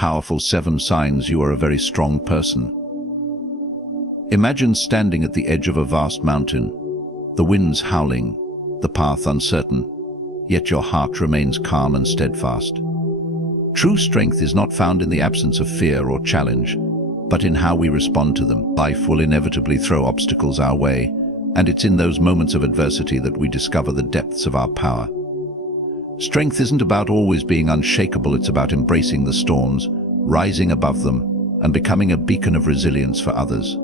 Powerful 7 signs you are a very strong person. Imagine standing at the edge of a vast mountain, the winds howling, the path uncertain, yet your heart remains calm and steadfast. True strength is not found in the absence of fear or challenge, but in how we respond to them. Life will inevitably throw obstacles our way, and it's in those moments of adversity that we discover the depths of our power. Strength isn't about always being unshakable, it's about embracing the storms, rising above them, and becoming a beacon of resilience for others.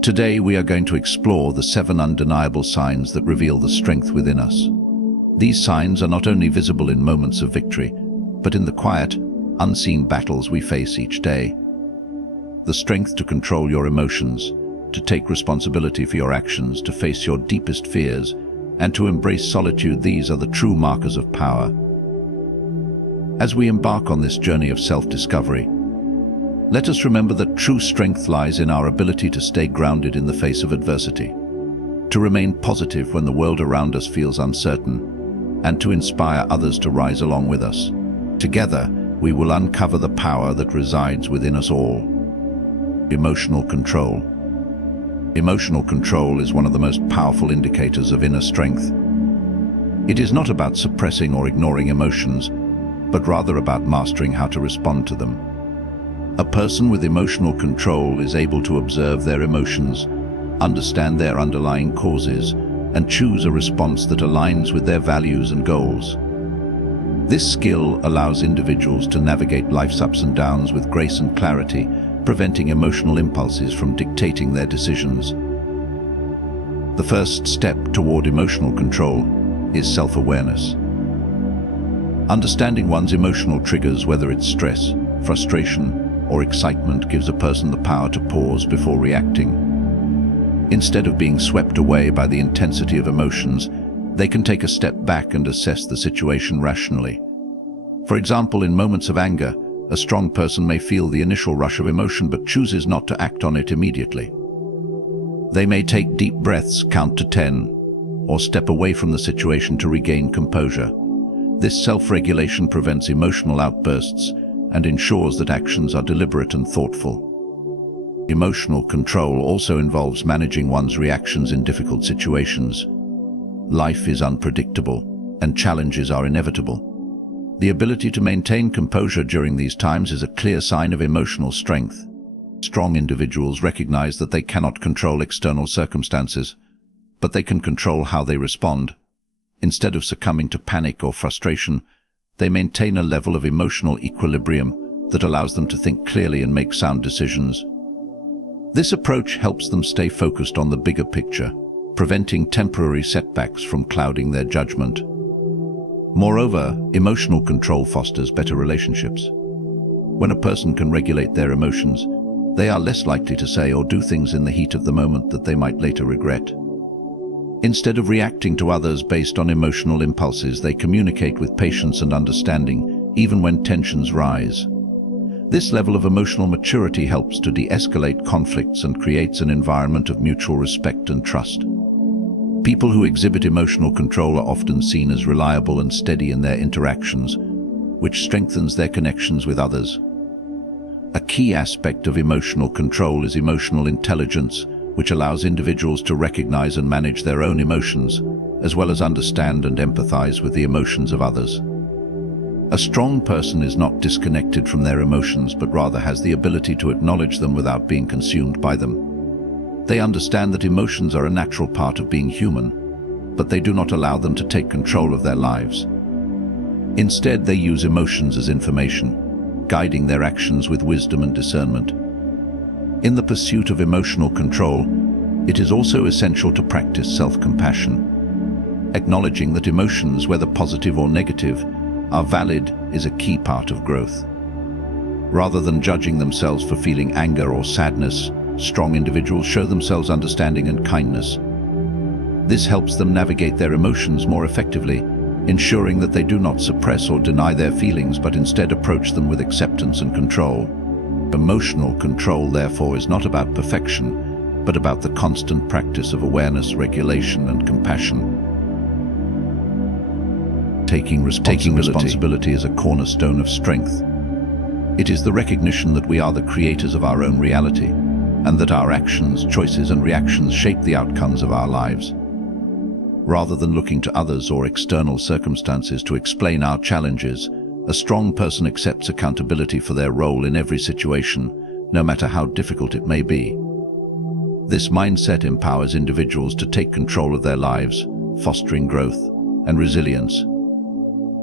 Today we are going to explore the 7 undeniable signs that reveal the strength within us. These signs are not only visible in moments of victory, but in the quiet, unseen battles we face each day. The strength to control your emotions, to take responsibility for your actions, to face your deepest fears, and to embrace solitude, these are the true markers of power. As we embark on this journey of self-discovery, let us remember that true strength lies in our ability to stay grounded in the face of adversity, to remain positive when the world around us feels uncertain, and to inspire others to rise along with us. Together, we will uncover the power that resides within us all. Emotional control. Emotional control is one of the most powerful indicators of inner strength. It is not about suppressing or ignoring emotions, but rather about mastering how to respond to them. A person with emotional control is able to observe their emotions, understand their underlying causes, and choose a response that aligns with their values and goals. This skill allows individuals to navigate life's ups and downs with grace and clarity, preventing emotional impulses from dictating their decisions. The first step toward emotional control is self-awareness. Understanding one's emotional triggers, whether it's stress, frustration, or excitement, gives a person the power to pause before reacting. Instead of being swept away by the intensity of emotions, they can take a step back and assess the situation rationally. For example, in moments of anger, a strong person may feel the initial rush of emotion but chooses not to act on it immediately. They may take deep breaths, count to 10, or step away from the situation to regain composure. This self-regulation prevents emotional outbursts and ensures that actions are deliberate and thoughtful. Emotional control also involves managing one's reactions in difficult situations. Life is unpredictable, and challenges are inevitable. The ability to maintain composure during these times is a clear sign of emotional strength. Strong individuals recognize that they cannot control external circumstances, but they can control how they respond. Instead of succumbing to panic or frustration, they maintain a level of emotional equilibrium that allows them to think clearly and make sound decisions. This approach helps them stay focused on the bigger picture, preventing temporary setbacks from clouding their judgment. Moreover, emotional control fosters better relationships. When a person can regulate their emotions, they are less likely to say or do things in the heat of the moment that they might later regret. Instead of reacting to others based on emotional impulses, they communicate with patience and understanding, even when tensions rise. This level of emotional maturity helps to de-escalate conflicts and creates an environment of mutual respect and trust. People who exhibit emotional control are often seen as reliable and steady in their interactions, which strengthens their connections with others. A key aspect of emotional control is emotional intelligence, which allows individuals to recognize and manage their own emotions, as well as understand and empathize with the emotions of others. A strong person is not disconnected from their emotions, but rather has the ability to acknowledge them without being consumed by them. They understand that emotions are a natural part of being human, but they do not allow them to take control of their lives. Instead, they use emotions as information, guiding their actions with wisdom and discernment. In the pursuit of emotional control, it is also essential to practice self-compassion. Acknowledging that emotions, whether positive or negative, are valid is a key part of growth. Rather than judging themselves for feeling anger or sadness, strong individuals show themselves understanding and kindness. This helps them navigate their emotions more effectively, ensuring that they do not suppress or deny their feelings, but instead approach them with acceptance and control. Emotional control, therefore, is not about perfection, but about the constant practice of awareness, regulation, and compassion. Taking responsibility is a cornerstone of strength. It is the recognition that we are the creators of our own reality, and that our actions, choices, and reactions shape the outcomes of our lives. Rather than looking to others or external circumstances to explain our challenges, a strong person accepts accountability for their role in every situation, no matter how difficult it may be. This mindset empowers individuals to take control of their lives, fostering growth and resilience.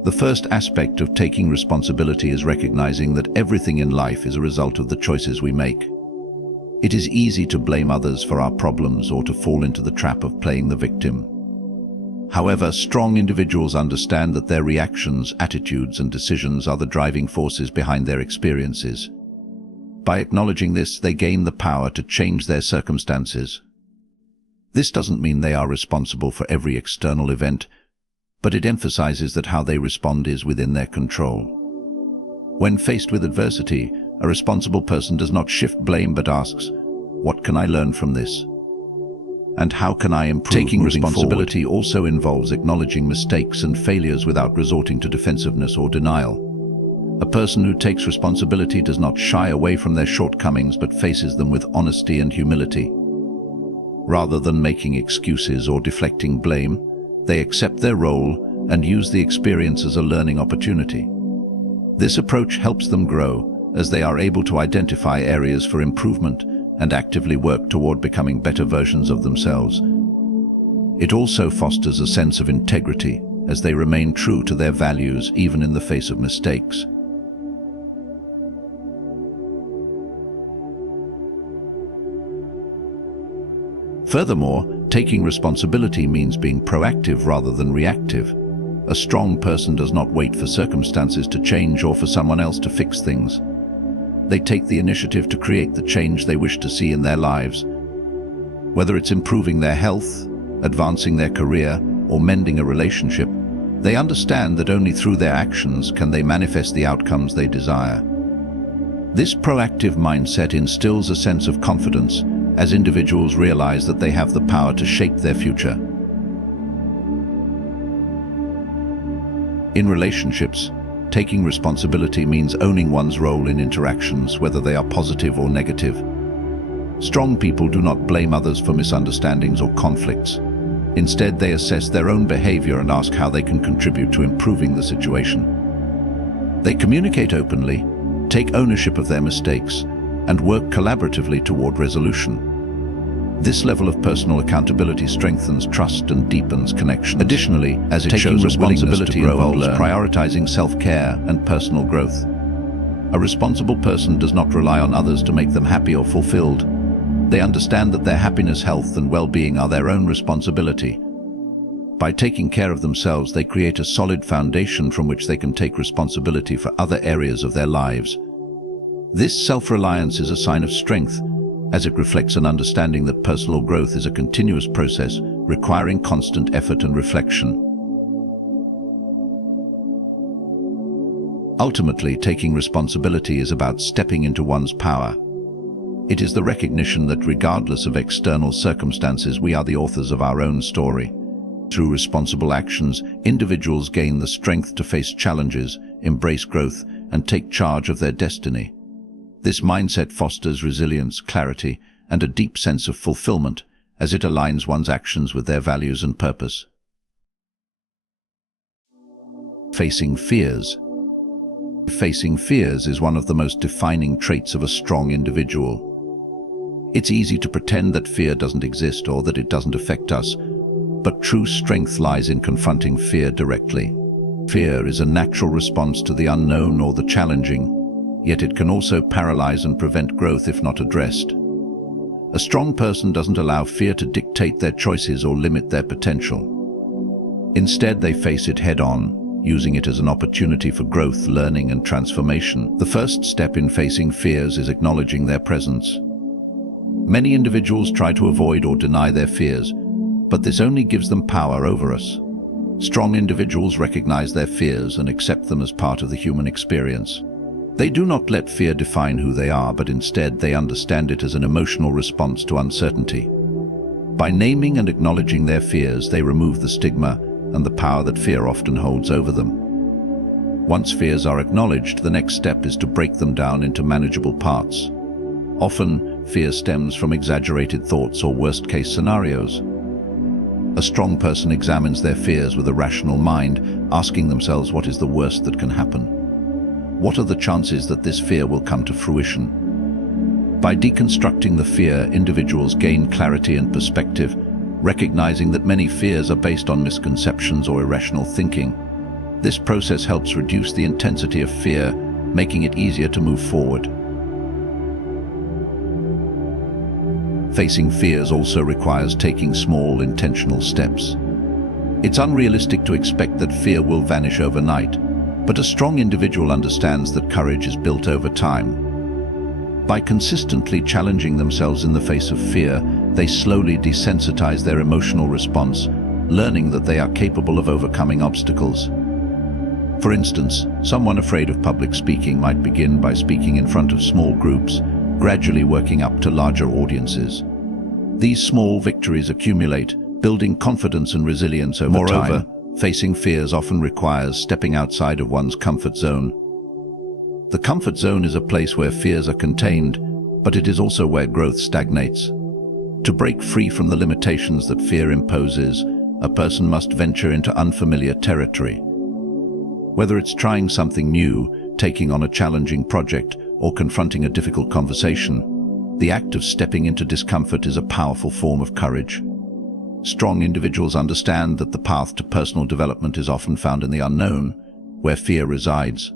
The first aspect of taking responsibility is recognizing that everything in life is a result of the choices we make. It is easy to blame others for our problems or to fall into the trap of playing the victim. However, strong individuals understand that their reactions, attitudes, and decisions are the driving forces behind their experiences. By acknowledging this, they gain the power to change their circumstances. This doesn't mean they are responsible for every external event, but it emphasizes that how they respond is within their control. When faced with adversity, a responsible person does not shift blame but asks, "What can I learn from this? And how can I improve?" Taking responsibility also involves acknowledging mistakes and failures without resorting to defensiveness or denial. A person who takes responsibility does not shy away from their shortcomings but faces them with honesty and humility. Rather than making excuses or deflecting blame, they accept their role and use the experience as a learning opportunity. This approach helps them grow, as they are able to identify areas for improvement and actively work toward becoming better versions of themselves. It also fosters a sense of integrity, as they remain true to their values even in the face of mistakes. Furthermore, taking responsibility means being proactive rather than reactive. A strong person does not wait for circumstances to change or for someone else to fix things. They take the initiative to create the change they wish to see in their lives. Whether it's improving their health, advancing their career, or mending a relationship, they understand that only through their actions can they manifest the outcomes they desire. This proactive mindset instills a sense of confidence as individuals realize that they have the power to shape their future. In relationships, taking responsibility means owning one's role in interactions, whether they are positive or negative. Strong people do not blame others for misunderstandings or conflicts. Instead, they assess their own behavior and ask how they can contribute to improving the situation. They communicate openly, take ownership of their mistakes, and work collaboratively toward resolution. This level of personal accountability strengthens trust and deepens connection. Additionally, as it shows responsibility involves prioritizing self-care and personal growth. A responsible person does not rely on others to make them happy or fulfilled. They understand that their happiness, health, and well-being are their own responsibility. By taking care of themselves, they create a solid foundation from which they can take responsibility for other areas of their lives. This self-reliance is a sign of strength, as it reflects an understanding that personal growth is a continuous process requiring constant effort and reflection. Ultimately, taking responsibility is about stepping into one's power. It is the recognition that regardless of external circumstances, we are the authors of our own story. Through responsible actions, individuals gain the strength to face challenges, embrace growth, and take charge of their destiny. This mindset fosters resilience, clarity, and a deep sense of fulfillment as it aligns one's actions with their values and purpose. Facing fears. Facing fears is one of the most defining traits of a strong individual. It's easy to pretend that fear doesn't exist or that it doesn't affect us, but true strength lies in confronting fear directly. Fear is a natural response to the unknown or the challenging, yet it can also paralyze and prevent growth if not addressed. A strong person doesn't allow fear to dictate their choices or limit their potential. Instead, they face it head-on, using it as an opportunity for growth, learning, and transformation. The first step in facing fears is acknowledging their presence. Many individuals try to avoid or deny their fears, but this only gives them power over us. Strong individuals recognize their fears and accept them as part of the human experience. They do not let fear define who they are, but instead they understand it as an emotional response to uncertainty. By naming and acknowledging their fears, they remove the stigma and the power that fear often holds over them. Once fears are acknowledged, the next step is to break them down into manageable parts. Often, fear stems from exaggerated thoughts or worst-case scenarios. A strong person examines their fears with a rational mind, asking themselves what is the worst that can happen. What are the chances that this fear will come to fruition? By deconstructing the fear, individuals gain clarity and perspective, recognizing that many fears are based on misconceptions or irrational thinking. This process helps reduce the intensity of fear, making it easier to move forward. Facing fears also requires taking small, intentional steps. It's unrealistic to expect that fear will vanish overnight, but a strong individual understands that courage is built over time. By consistently challenging themselves in the face of fear, they slowly desensitize their emotional response, learning that they are capable of overcoming obstacles. For instance, someone afraid of public speaking might begin by speaking in front of small groups, gradually working up to larger audiences. These small victories accumulate, building confidence and resilience over time. Moreover, facing fears often requires stepping outside of one's comfort zone. The comfort zone is a place where fears are contained, but it is also where growth stagnates. To break free from the limitations that fear imposes, a person must venture into unfamiliar territory. Whether it's trying something new, taking on a challenging project, or confronting a difficult conversation, the act of stepping into discomfort is a powerful form of courage. Strong individuals understand that the path to personal development is often found in the unknown, where fear resides.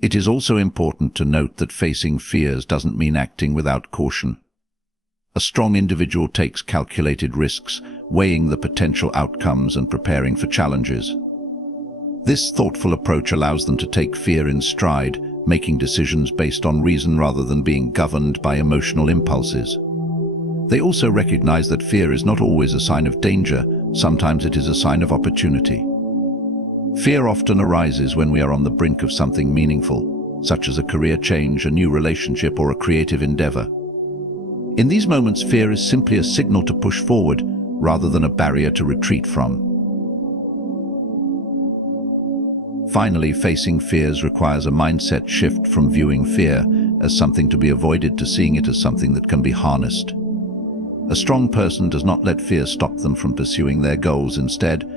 It is also important to note that facing fears doesn't mean acting without caution. A strong individual takes calculated risks, weighing the potential outcomes and preparing for challenges. This thoughtful approach allows them to take fear in stride, making decisions based on reason rather than being governed by emotional impulses. They also recognize that fear is not always a sign of danger, sometimes it is a sign of opportunity. Fear often arises when we are on the brink of something meaningful, such as a career change, a new relationship, or a creative endeavor. In these moments, fear is simply a signal to push forward, rather than a barrier to retreat from. Finally, facing fears requires a mindset shift from viewing fear as something to be avoided to seeing it as something that can be harnessed. A strong person does not let fear stop them from pursuing their goals. Instead,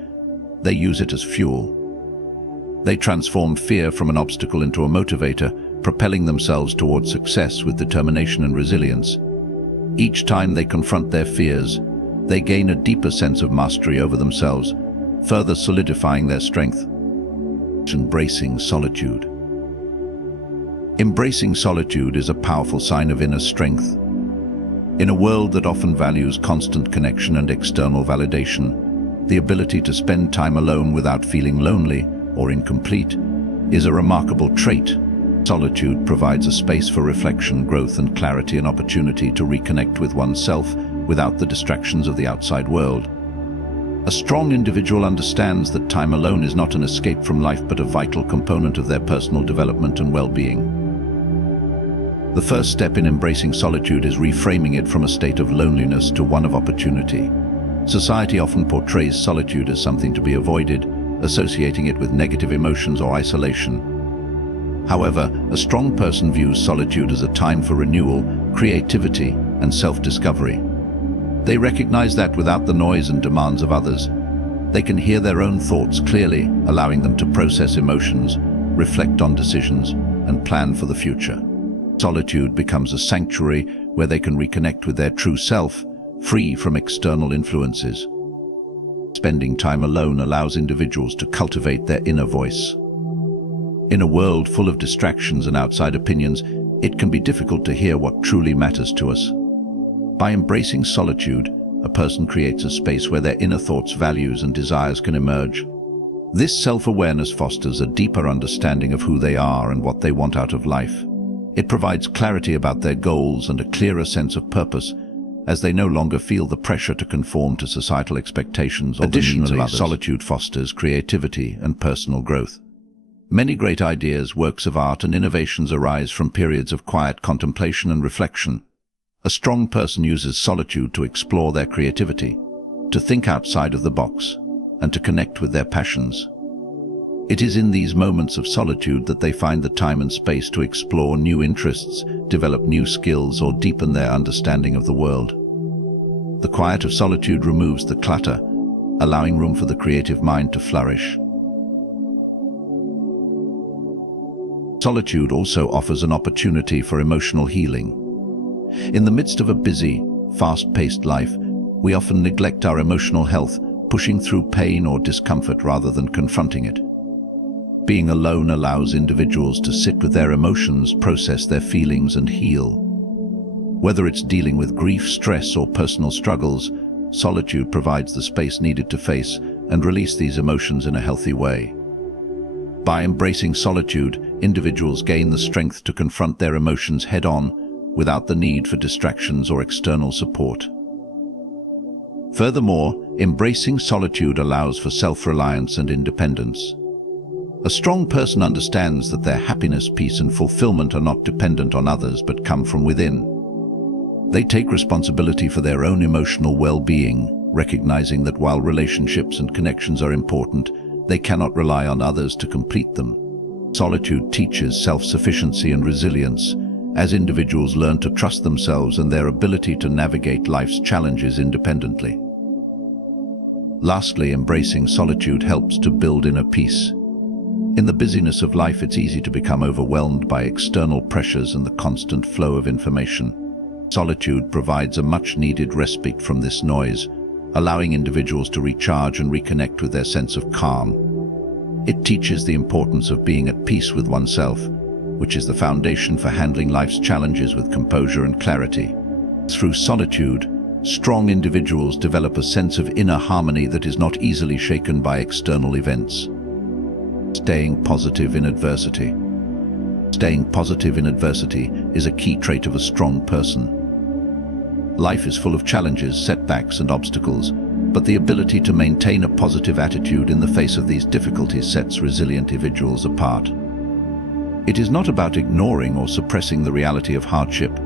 they use it as fuel. They transform fear from an obstacle into a motivator, propelling themselves towards success with determination and resilience. Each time they confront their fears, they gain a deeper sense of mastery over themselves, further solidifying their strength. Embracing solitude. Embracing solitude is a powerful sign of inner strength. In a world that often values constant connection and external validation, the ability to spend time alone without feeling lonely or incomplete is a remarkable trait. Solitude provides a space for reflection, growth, and clarity, an opportunity to reconnect with oneself without the distractions of the outside world. A strong individual understands that time alone is not an escape from life but a vital component of their personal development and well-being. The first step in embracing solitude is reframing it from a state of loneliness to one of opportunity. Society often portrays solitude as something to be avoided, associating it with negative emotions or isolation. However, a strong person views solitude as a time for renewal, creativity, and self-discovery. They recognize that without the noise and demands of others, they can hear their own thoughts clearly, allowing them to process emotions, reflect on decisions, and plan for the future. Solitude becomes a sanctuary where they can reconnect with their true self, free from external influences. Spending time alone allows individuals to cultivate their inner voice. In a world full of distractions and outside opinions, it can be difficult to hear what truly matters to us. By embracing solitude, a person creates a space where their inner thoughts, values, and desires can emerge. This self-awareness fosters a deeper understanding of who they are and what they want out of life. It provides clarity about their goals and a clearer sense of purpose, as they no longer feel the pressure to conform to societal expectations or the needs of others. Solitude fosters creativity and personal growth. Many great ideas, works of art, and innovations arise from periods of quiet contemplation and reflection. A strong person uses solitude to explore their creativity, to think outside of the box, and to connect with their passions. It is in these moments of solitude that they find the time and space to explore new interests, develop new skills, or deepen their understanding of the world. The quiet of solitude removes the clutter, allowing room for the creative mind to flourish. Solitude also offers an opportunity for emotional healing. In the midst of a busy, fast-paced life, we often neglect our emotional health, pushing through pain or discomfort rather than confronting it. Being alone allows individuals to sit with their emotions, process their feelings, and heal. Whether it's dealing with grief, stress, or personal struggles, solitude provides the space needed to face and release these emotions in a healthy way. By embracing solitude, individuals gain the strength to confront their emotions head-on without the need for distractions or external support. Furthermore, embracing solitude allows for self-reliance and independence. A strong person understands that their happiness, peace, and fulfillment are not dependent on others but come from within. They take responsibility for their own emotional well-being, recognizing that while relationships and connections are important, they cannot rely on others to complete them. Solitude teaches self-sufficiency and resilience, as individuals learn to trust themselves and their ability to navigate life's challenges independently. Lastly, embracing solitude helps to build inner peace. In the busyness of life, it's easy to become overwhelmed by external pressures and the constant flow of information. Solitude provides a much-needed respite from this noise, allowing individuals to recharge and reconnect with their sense of calm. It teaches the importance of being at peace with oneself, which is the foundation for handling life's challenges with composure and clarity. Through solitude, strong individuals develop a sense of inner harmony that is not easily shaken by external events. Staying positive in adversity. Staying positive in adversity is a key trait of a strong person. Life is full of challenges, setbacks, and obstacles, but the ability to maintain a positive attitude in the face of these difficulties sets resilient individuals apart. It is not about ignoring or suppressing the reality of hardship,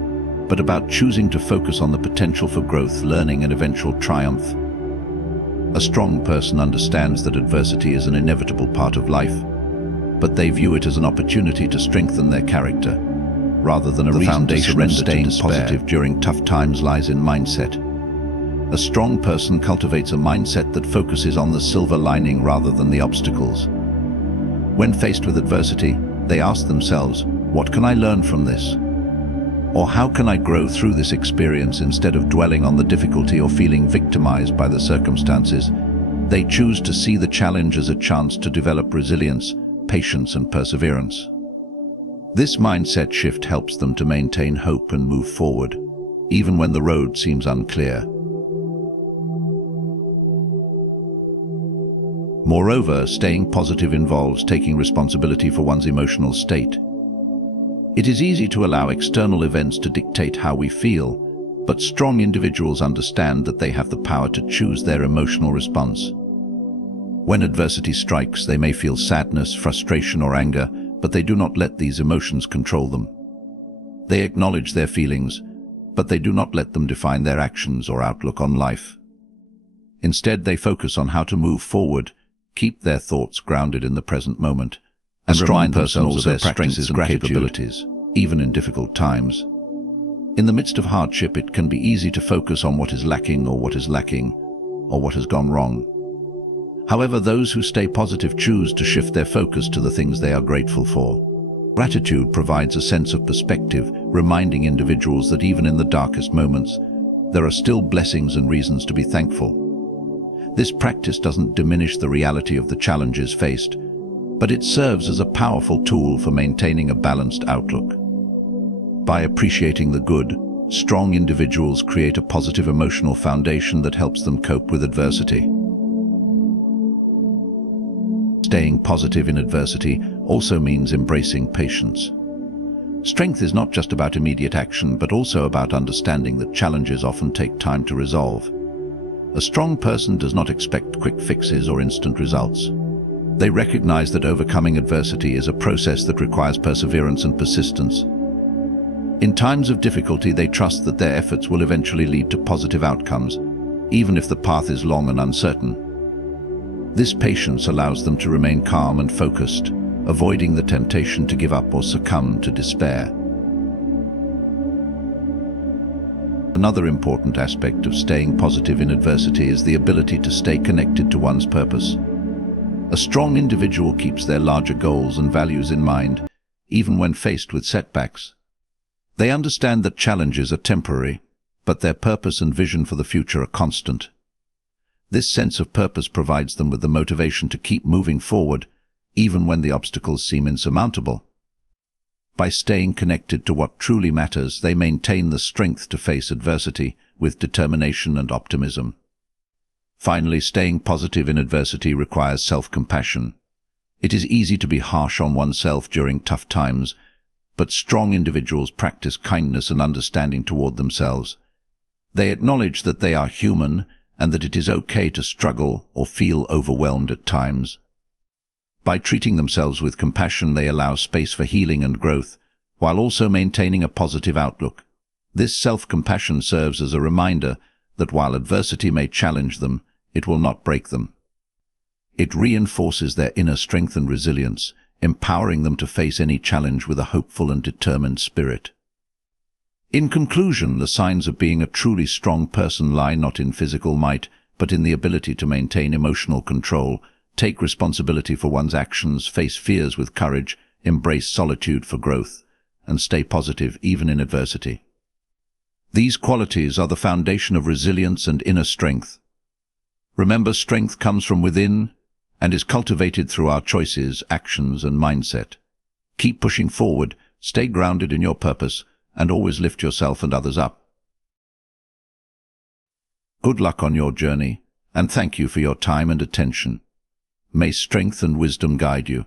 but about choosing to focus on the potential for growth, learning, and eventual triumph. A strong person understands that adversity is an inevitable part of life, but they view it as an opportunity to strengthen their character, rather than a reason to surrender. Staying positive during tough times lies in mindset. A strong person cultivates a mindset that focuses on the silver lining rather than the obstacles. When faced with adversity, they ask themselves, what can I learn from this? Or how can I grow through this experience? Instead of dwelling on the difficulty or feeling victimized by the circumstances, they choose to see the challenge as a chance to develop resilience, patience, and perseverance. This mindset shift helps them to maintain hope and move forward, even when the road seems unclear. Moreover, staying positive involves taking responsibility for one's emotional state. It is easy to allow external events to dictate how we feel, but strong individuals understand that they have the power to choose their emotional response. When adversity strikes, they may feel sadness, frustration, or anger, but they do not let these emotions control them. They acknowledge their feelings, but they do not let them define their actions or outlook on life. Instead, they focus on how to move forward, keep their thoughts grounded in the present moment, and remind themselves of their strengths and capabilities, even in difficult times. In the midst of hardship, it can be easy to focus on what is lacking or what has gone wrong. However, those who stay positive choose to shift their focus to the things they are grateful for. Gratitude provides a sense of perspective, reminding individuals that even in the darkest moments, there are still blessings and reasons to be thankful. This practice doesn't diminish the reality of the challenges faced, but it serves as a powerful tool for maintaining a balanced outlook. By appreciating the good, strong individuals create a positive emotional foundation that helps them cope with adversity. Staying positive in adversity also means embracing patience. Strength is not just about immediate action, but also about understanding that challenges often take time to resolve. A strong person does not expect quick fixes or instant results. They recognize that overcoming adversity is a process that requires perseverance and persistence. In times of difficulty, they trust that their efforts will eventually lead to positive outcomes, even if the path is long and uncertain. This patience allows them to remain calm and focused, avoiding the temptation to give up or succumb to despair. Another important aspect of staying positive in adversity is the ability to stay connected to one's purpose. A strong individual keeps their larger goals and values in mind, even when faced with setbacks. They understand that challenges are temporary, but their purpose and vision for the future are constant. This sense of purpose provides them with the motivation to keep moving forward, even when the obstacles seem insurmountable. By staying connected to what truly matters, they maintain the strength to face adversity with determination and optimism. Finally, staying positive in adversity requires self-compassion. It is easy to be harsh on oneself during tough times, but strong individuals practice kindness and understanding toward themselves. They acknowledge that they are human and that it is okay to struggle or feel overwhelmed at times. By treating themselves with compassion, they allow space for healing and growth, while also maintaining a positive outlook. This self-compassion serves as a reminder that while adversity may challenge them, it will not break them. It reinforces their inner strength and resilience, empowering them to face any challenge with a hopeful and determined spirit. In conclusion, the signs of being a truly strong person lie not in physical might, but in the ability to maintain emotional control, take responsibility for one's actions, face fears with courage, embrace solitude for growth, and stay positive even in adversity. These qualities are the foundation of resilience and inner strength. Remember, strength comes from within and is cultivated through our choices, actions, and mindset. Keep pushing forward, stay grounded in your purpose, and always lift yourself and others up. Good luck on your journey, and thank you for your time and attention. May strength and wisdom guide you.